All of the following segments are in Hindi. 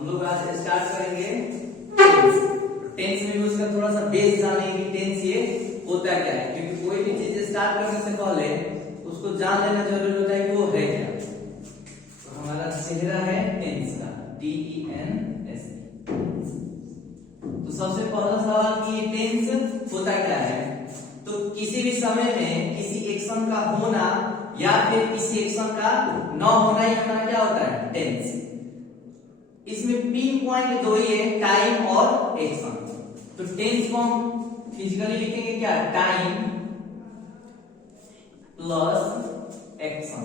हम लोग आज स्टार्ट करेंगे टेंस। टेंस में उसका थोड़ा सा बेस जाने की टेंस ये होता क्या है, क्योंकि कोई भी चीज स्टार्ट करने से पहले उसको जान लेना जरूरी होता है कि वो है क्या। तो हमारा चेहरा है टेंस का, TENS। तो सबसे पहला सवाल कि ये टेंस होता क्या है। तो किसी भी समय में किसी एक्शन का होना या फिर किसी एक्शन का न होना ही हमारा क्या होता है, टेंस। इसमें पिन पॉइंट दो ही है, टाइम और एक्शन। तो टेंस को हम फिजिकली लिखेंगे क्या, टाइम प्लस एक्शन।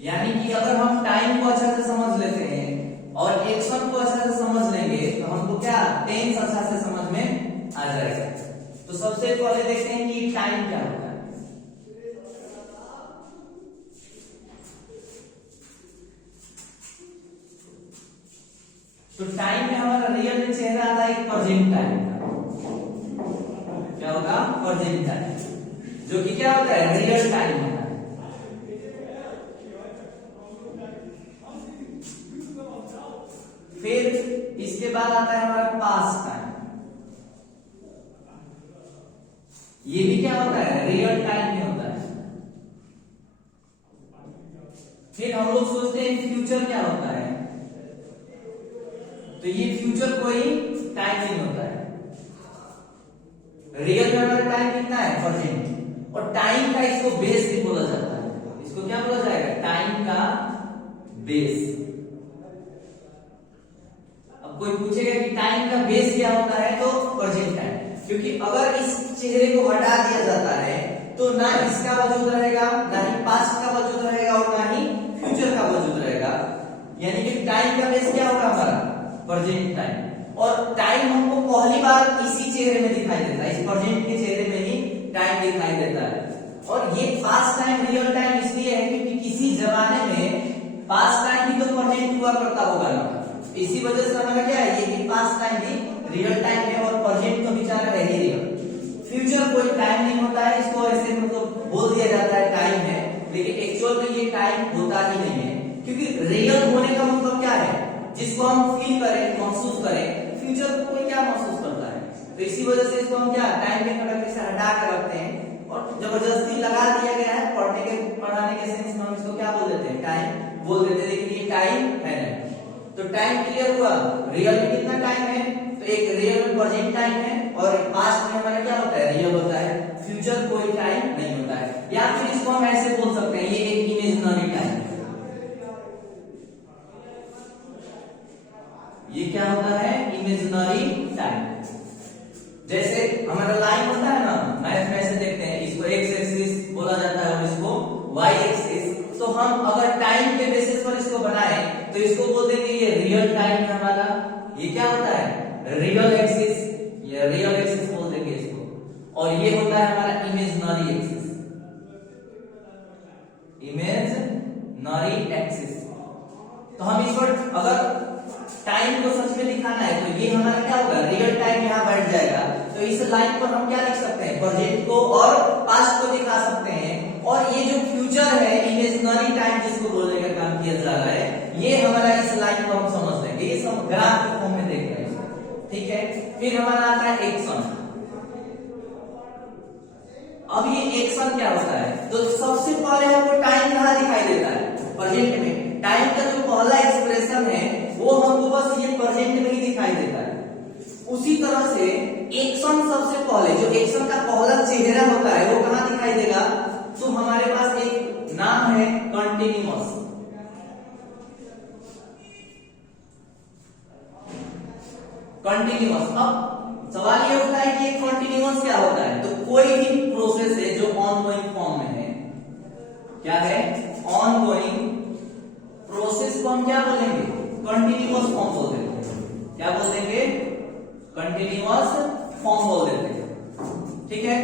यानी कि अगर हम टाइम को अच्छा से समझ लेते हैं और एक्शन को अच्छा से समझ लेंगे तो हमको क्या, टेंस अच्छा से समझ में आ जाएगा। तो सबसे पहले देखते हैं कि टाइम क्या होता है। तो टाइम में हमारा रियल में चेहरा आता है प्रेजेंट टाइम का। क्या होगा, प्रेजेंट टाइम, जो कि क्या होता है, रियल टाइम होता है। फिर इसके बाद आता है हमारा पास्ट टाइम। ये भी क्या होता है, रियल टाइम में होता है। फिर हम लोग सोचते हैं फ्यूचर क्या होता है। तो ये फ्यूचर कोई टाइम नहीं होता है। रियल में हमारा टाइम कितना है, प्रेजेंट। और टाइम का इसको बेस भी बोला जाता है। इसको क्या बोला जाएगा, टाइम का बेस। अब कोई पूछेगा कि टाइम का बेस क्या होता है, तो प्रेजेंट टाइम। क्योंकि अगर इस चेहरे को हटा दिया जाता है तो ना इसका वजूद रहेगा, ना ही पास्ट का वजूद रहेगा और ना ही फ्यूचर का वजूद रहेगा। यानी कि टाइम का बेस क्या होगा हमारा, प्रेजेंट टाइम। और टाइम हमको पहली बार इसी चेहरे में दिखाई देता है, इस प्रेजेंट के चेहरे में ही टाइम दिखाई देता है। और ये पास्ट टाइम रियल टाइम इसलिए है क्योंकि किसी जमाने में पास्ट टाइम भी तो प्रेजेंट हुआ करता होगा ना। इसी वजह से हमारा क्या है, ये पास्ट टाइम भी रियल टाइम है और प्रेजेंट तो बेचारा है ही रियल। फ्यूचर कोई टाइम नहीं होता है, इसको ऐसे मतलब बोल दिया जाता है टाइम है, लेकिन एक्चुअल में ये टाइम होता ही नहीं है। क्योंकि रियल होने का मतलब क्या है, जिसको हम फील करें, महसूस करें। फ्यूचर को कोई क्या महसूस करता है। तो इसी वजह से इसको हम क्या, टाइम के कैटेगरी से हटा कर रखते हैं और जबरदस्ती लगा दिया गया है। पढ़ाने के सेंस में हम इसको क्या बोल देते हैं, टाइम बोल देते हैं, लेकिन ये टाइम है नहीं। तो टाइम क्लियर हुआ, रियल में कितना टाइम है, तो एक रियल में प्रेजेंट टाइम है और पास्ट में हमारा क्या होता है, रियल होता है। फ्यूचर कोई टाइम नहीं होता है। या फिर इसको हम ऐसे बोल सकते हैं, ये एक इमेजिनरी टाइम है। ये क्या होता है, इमेजिनरी टाइम। जैसे हमारा लाइन होता है ना, मैथ में ऐसे देखते हैं, इसको एक्स एक्सिस बोला जाता है और इसको वाई एक्सिस। तो हम अगर टाइम के बेसिस पर इसको बनाए तो इसको बोल देंगे ये रियल टाइम है हमारा। ये क्या होता है, रियल एक्सिस, ये रियल एक्सिस बोल देंगे इसको। और ये होता है हमारा इमेजिनरी एक्सिस, इमेजिनरी एक्सिस। तो हम इसको अगर टाइम को सच में दिखाना है तो ये हमारा क्या होगा, रियल टाइम यहाँ बैठ जाएगा। तो इस लाइन पर हम क्या लिख सकते हैं, प्रेजेंट को और पास्ट को दिखा सकते हैं। और ये जो फ्यूचर है, इमेजिनरी टाइम जिसको बोलने का काम किया जा रहा है, ये हमारा इस लाइन को हम समझ लेंगे। ये सब ग्राफ के फॉर्म में देख रहे हैं, ठीक है। फिर हमारा आता है एक्शन। अब ये एक्शन क्या होता है, तो सबसे पहले हमको टाइम कहाँ दिखाई देता है, प्रेजेंट में। टाइम का जो पहला एक्सप्रेशन है वो हमको बस ये प्रेजेंट में ही दिखाई देता है। उसी तरह से एक्शन सबसे पहले, जो एक्शन का पहला चेहरा होता है वो कहाँ दिखाई देगा, तो हमारे पास एक नाम है कंटिन्यूअस। कंटिन्यूअस। अब सवाल ये होता है कि कंटिन्यूअस क्या होता है, तो कोई भी प्रोसेस है जो ऑनगोइंग फॉर्म में है। क्या है, ऑनगोइंग प्रोसेस को हम क्या बोलेंगे, कंटिन्यूअस फॉर्म बोल देते हैं। क्या बोल देंगे, कंटिन्यूअस फॉर्म बोल देते हैं, ठीक है।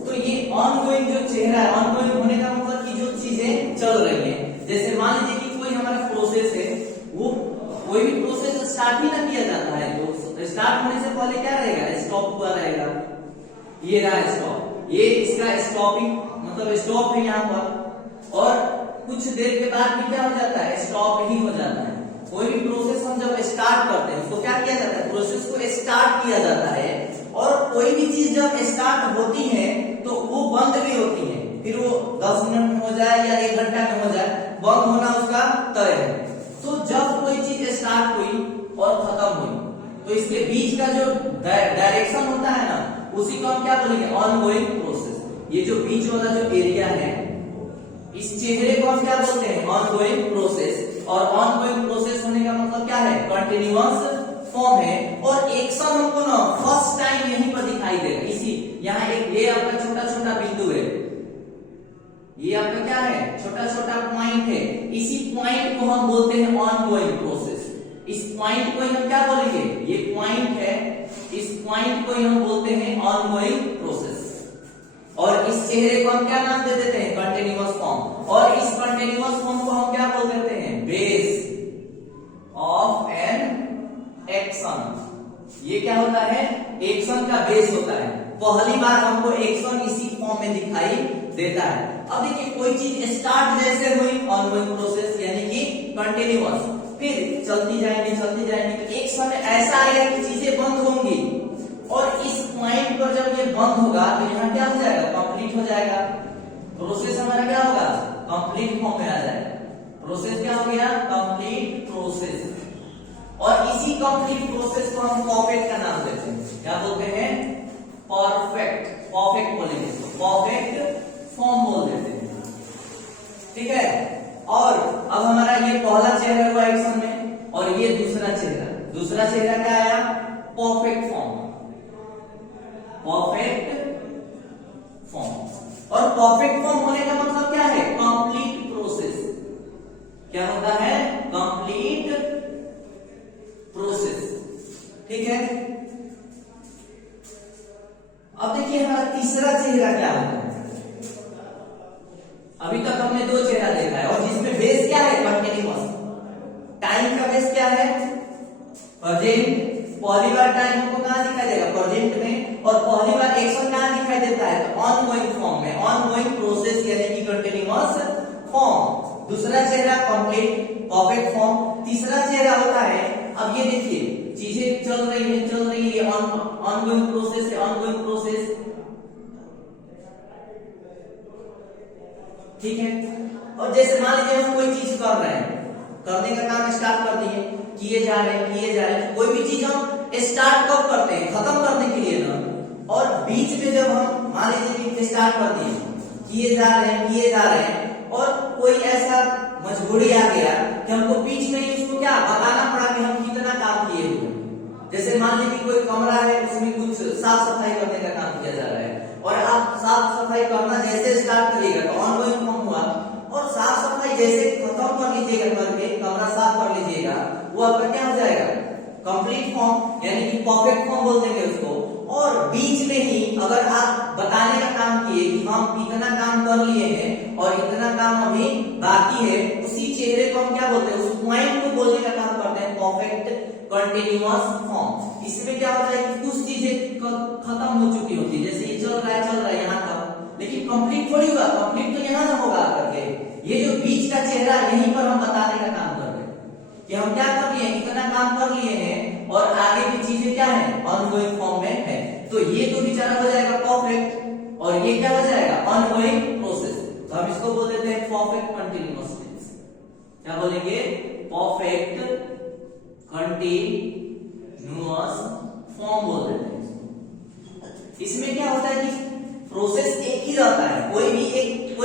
तो ये ऑनगोइंग जो चेहरा है, ऑनगोइंग होने का मतलब कि जो चीजें चल रही हैं। जैसे मान लीजिए कि कोई हमारा प्रोसेस है, वो कोई भी प्रोसेस स्टार्ट ही ना किया जाता है तो स्टार्ट होने से पहले क्या रहेगा, स्टॉप हुआ रहेगा। ये रहा स्टॉप, ये इसका स्टॉपिंग मतलब स्टॉप है यहाँ पर। और कुछ देर के बाद भी क्या हो जाता है, स्टॉप ही हो जाता है। कोई भी प्रोसेस हम जब स्टार्ट करते हैं उसको क्या किया जाता है, प्रोसेस को स्टार्ट किया जाता है। और कोई भी चीज जब स्टार्ट होती है तो वो बंद भी होती है, फिर वो 10 मिनट में हो जाए या 1 घंटा में हो जाए, बंद होना उसका तय है। तो जब कोई चीज स्टार्ट हुई और खत्म हुई तो इसके बीच का जो डायरेक्शन होता है ना, उसी को हम क्या बोलेंगे, ऑनगोइंग प्रोसेस। ये जो बीच वाला जो एरिया है, इस चेहरे को हम क्या बोलते हैं, ऑनगोइंग प्रोसेस। और ऑनगोइंग प्रोसेस होने का मतलब क्या है, कंटिन्यूअस फॉर्म है। और एक्शन हमको ना फर्स्ट टाइम यहीं पर दिखाई देगा, इसी यहाँ एक ये आपका छोटा छोटा बिंदु है, ये आपका क्या है, छोटा छोटा पॉइंट है। इसी पॉइंट को हम बोलते हैं ऑनगोइंग प्रोसेस। इस पॉइंट को हम क्या बोलेंगे, ये पॉइंट है, इस पॉइंट को हम बोलते हैं ऑनगोइंग प्रोसेस। और इस चेहरे को हम क्या नाम दे देते हैं, कंटिन्यूअस फॉर्म। और इस कंटिन्यूअस फॉर्म को हम क्या बोल देते हैं, बेस ऑफ एन एक्शन। ये क्या होता है, एक्शन का बेस होता है। पहली बार हमको एक्शन इसी फॉर्म में दिखाई देता है। अब देखिए कोई चीज स्टार्ट जैसे हुई, ऑनगोइंग प्रोसेस यानी कि कंटिन्यूअस, फिर चलती जाएंगी तो एक समय ऐसा आएगा कि चीजें बंद होंगी। और इस पॉइंट पर जब ये बंद होगा तो यहाँ क्या हो जाएगा, कंप्लीट हो जाएगा। प्रोसेस हमारा क्या होगा, कंप्लीट फॉर्म में आ जाएगा। प्रोसेस क्या हो गया, कंप्लीट प्रोसेस। और इसी कंप्लीट प्रोसेस को हम परफेक्ट का नाम देते हैं, क्या बोलते हैं, परफेक्ट। परफेक्ट बोलेंगे इसको, परफेक्ट फॉर्म बोल देते हैं, ठीक है। और अब हमारा ये पहला चेहरा हुआ एक्शन में, और ये दूसरा चेहरा क्या आया, परफेक्ट फॉर्म। परफेक्ट फॉर्म, और परफेक्ट फॉर्म होने का मतलब क्या है, कंप्लीट प्रोसेस। क्या होता है, कंप्लीट प्रोसेस, ठीक है। अब देखिए हमारा तीसरा चेहरा क्या होता है। अभी तक हमने 2 चेहरा देखा है, और जिसमें बेस क्या है, कंटिन्यूअस। टाइम का बेस क्या है, प्रेजेंट। पहली बार टाइम हमको कहां दिखाई देगा, प्रेजेंट में। और पहली बार एक्शन कहां दिखाई देता है, तो ऑनगोइंग फॉर्म में, ऑनगोइंग प्रोसेस यानी कि कंटिन्यूअस फॉर्म। दूसरा चेहरा कंप्लीट परफेक्ट फॉर्म। तीसरा चेहरा होता है, अब ये देखिए चीजें चल रही है, ऑनगोइंग प्रोसेस है, ऑनगोइंग प्रोसेस, ठीक है। और जैसे मान लीजिए हम कोई चीज कर रहे हैं, करने का काम स्टार्ट कर दिए, किए जा रहे हैं। कोई भी चीज हम स्टार्ट कब करते हैं, खत्म करने के लिए ना। और बीच में जब हम मान लीजिए कि स्टार्ट कर दिए, किए जा रहे हैं, और कोई ऐसा मजबूरी आ गया कि हमको बीच में ही उसको क्या बताना पड़ा कि हम कितना काम किए हुए। जैसे मान लीजिए कोई कमरा है, उसमें कुछ साफ सफाई करने का काम किया जा रहा है, और आप साफ सफाई करना जैसे स्टार्ट करिएगा तो ऑनगोइंग फॉर्म हुआ। और साफ सफाई जैसे खत्म कर लीजिएगा, करके कमरा साफ कर लीजिएगा, वो आपका क्या हो जाएगा, कंप्लीट फॉर्म यानी कि परफेक्ट फॉर्म बोल देंगे उसको। और बीच में ही अगर आप बताने का काम किए कि हम इतना काम कर लिए हैं और इतना काम अभी बाकी है, उसी चेहरे को हम क्या बोलते हैं, उस पॉइंट को बोलने का काम करते हैं परफेक्ट कंटिन्यूअस फॉर्म। इसमें क्या होता है कि कुछ चीजें खत्म हो चुकी होती है, जैसे ये चल रहा है यहाँ तक, लेकिन कंप्लीट थोड़ी हुआ, कंप्लीट तो यहाँ से होगा करके। ये जो बीच का चेहरा, यहीं पर हम बताने का काम करते हैं कि हम क्या कर लिए, इतना काम कर लिए हैं, और आगे की चीजें क्या है, ऑनगोइंग फॉर्म में है। तो ये तो बेचारा हो जाएगा परफेक्ट, और ये क्या हो जाएगा, ऑनगोइंग प्रोसेस। तो हम इसको बोल देते हैं परफेक्ट कंटिन्यूअस टेंस। क्या बोलेंगे, परफेक्ट कंटिन्यूअस फॉर्म बोल देते हैं। इसमें क्या होता है कि प्रोसेस एक ही रहता है, कोई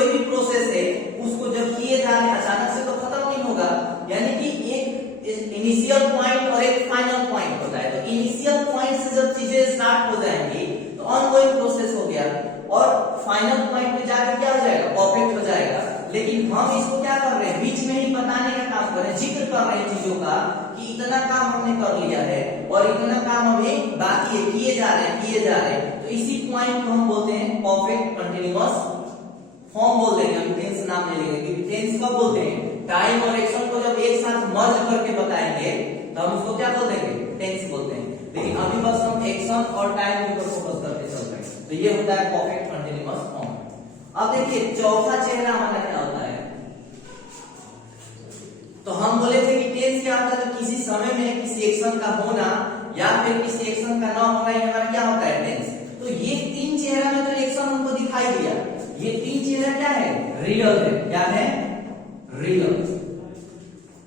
भी प्रोसेस है, उसको जब किए जा रहे अचानक से तो खत्म नहीं होगा। यानी कि एक इनिशियल पॉइंट और एक फाइनल पॉइंट होता है। तो इनिशियल पॉइंट से जब चीजें स्टार्ट हो जाएंगी तो ऑनगोइंग प्रोसेस हो गया, और फाइनल पॉइंट में जाकर क्या हो जाएगा, परफेक्ट हो जाएगा। लेकिन हम इसको क्या कर रहे हैं, बीच में ही बताने का काम कर रहे हैं, जिक्र कर रहे हैं चीजों का कि इतना काम हमने कर लिया है और इतना काम अभी बाकी है, किए जा रहे हैं। तो इसी पॉइंट को हम बोलते हैं परफेक्ट कंटिन्यूअस फॉर्म बोल देंगे। हम टेंस नाम ले लेंगे, क्योंकि टेंस कब बोलते हैं, टाइम और एक्शन को जब एक साथ मर्ज करके बताएंगे तो हम उसको क्या बोल देंगे, टेंस बोलते हैं। लेकिन अभी बस हम एक्शन और टाइम के ऊपर फोकस करके चल रहे हैं। तो ये होता है परफेक्ट कंटिन्यूअस फॉर्म। अब देखिए चौथा चेहरा हमारा क्या होता है, हम बोले थे कि टेंस क्या होता है, तो किसी समय में किसी एक्शन का होना या फिर किसी एक्शन का ना होना, ये हमारा क्या होता है, टेंस। तो ये तीन चेहरा में जो एक्शन हमको दिखाई दिया, ये तीन चेहरा क्या है, रियल है। क्या है, रियल।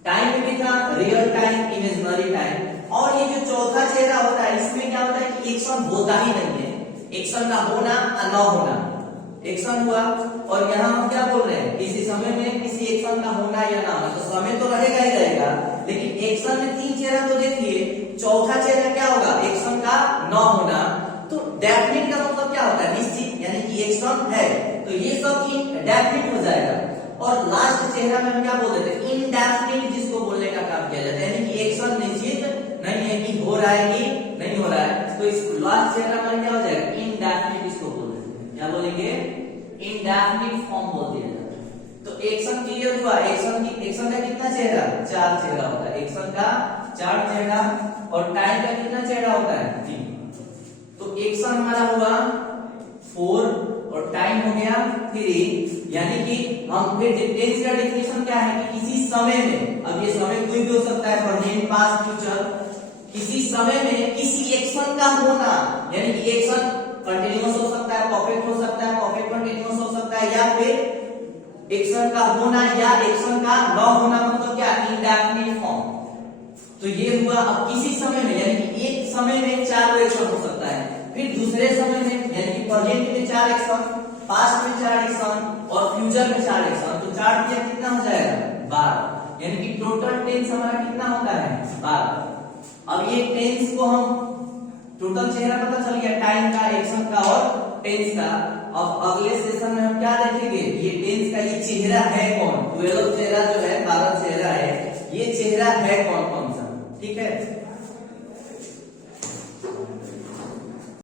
टाइम भी था, रियल टाइम, इमेजिनरी टाइम। और ये जो चौथा चेहरा होता है, इसमें क्या होता है कि एक्शन होता ही नहीं है, एक्शन का होना या ना होना। एक्शन हुआ और यहाँ हम क्या बोल रहे हैं, किसी समय में किसी एक्शन का होना या ना होना। तो समय तो रहेगा ही रहेगा, लेकिन एक्शन में तीन चेहरा तो देखिए, चौथा चेहरा क्या होगा, एक्शन का ना होना। तो डेफिनिट का मतलब क्या होता है, निश्चित, यानी कि एक्शन है, तो ये सब डेफिनिट हो जाएगा। और लास्ट चेहरा में हम क्या बोल देते हैं, इनडेफिनिट, जिसको बोलने का काम किया जाता है, यानी कि एक्शन निश्चित नहीं है कि हो रहा है कि नहीं हो रहा है। तो इस लास्ट चेहरा में क्या हो जाएगा, इनडेफिनिट, इसको बोल देते हैं, क्या बोलेंगे, इनडेफिनिट फॉर्म बोल दिया जाता है। तो एक्शन क्लियर हुआ। एक्शन का कितना चेहरा, चार चेहरा होता है, एक्शन का चार चेहरा। और टाइम का कितना चेहरा होता है, तीन। तो एक्शन हमारा हुआ 4 और टाइम हो गया 3, यानी कि हम फिर टेंस का डेफिनेशन क्या है कि किसी समय में, अब ये समय कोई भी हो सकता है, प्रेजेंट, पास्ट, फ्यूचर, किसी समय में किसी एक्शन का होना, यानी कि एक्शन कंटिन्यूअस हो सकता है, परफेक्ट हो सकता है, परफेक्ट कंटिन्यूअस हो सकता है, या फिर एक्शन का होना या एक्शन का न होना, मतलब क्या, इनडेफिनिट फॉर्म। तो ये हुआ। अब किसी समय में, यानी कि एक समय में 4 एक्शन हो सकता है, फिर दूसरे समय में, यानी कि प्रेजेंट में 4 एक्शन, पास्ट में 4 एक्शन और फ्यूचर में 4 एक्शन। तो 4 दिया कितना हो जाएगा, 12, यानी कि टोटल टेंस हमारा कितना होता है, 12। अब ये टेंस को हम टोटल चेहरा पता चल गया, टाइम का, एक्शन का और टेंस का। अब अगले सेशन में हम क्या देखेंगे, ये टेंस का ये चेहरा है कौन, 12 चेहरा जो है, 12 चेहरा है, ये चेहरा है कौन कौन सा, ठीक है।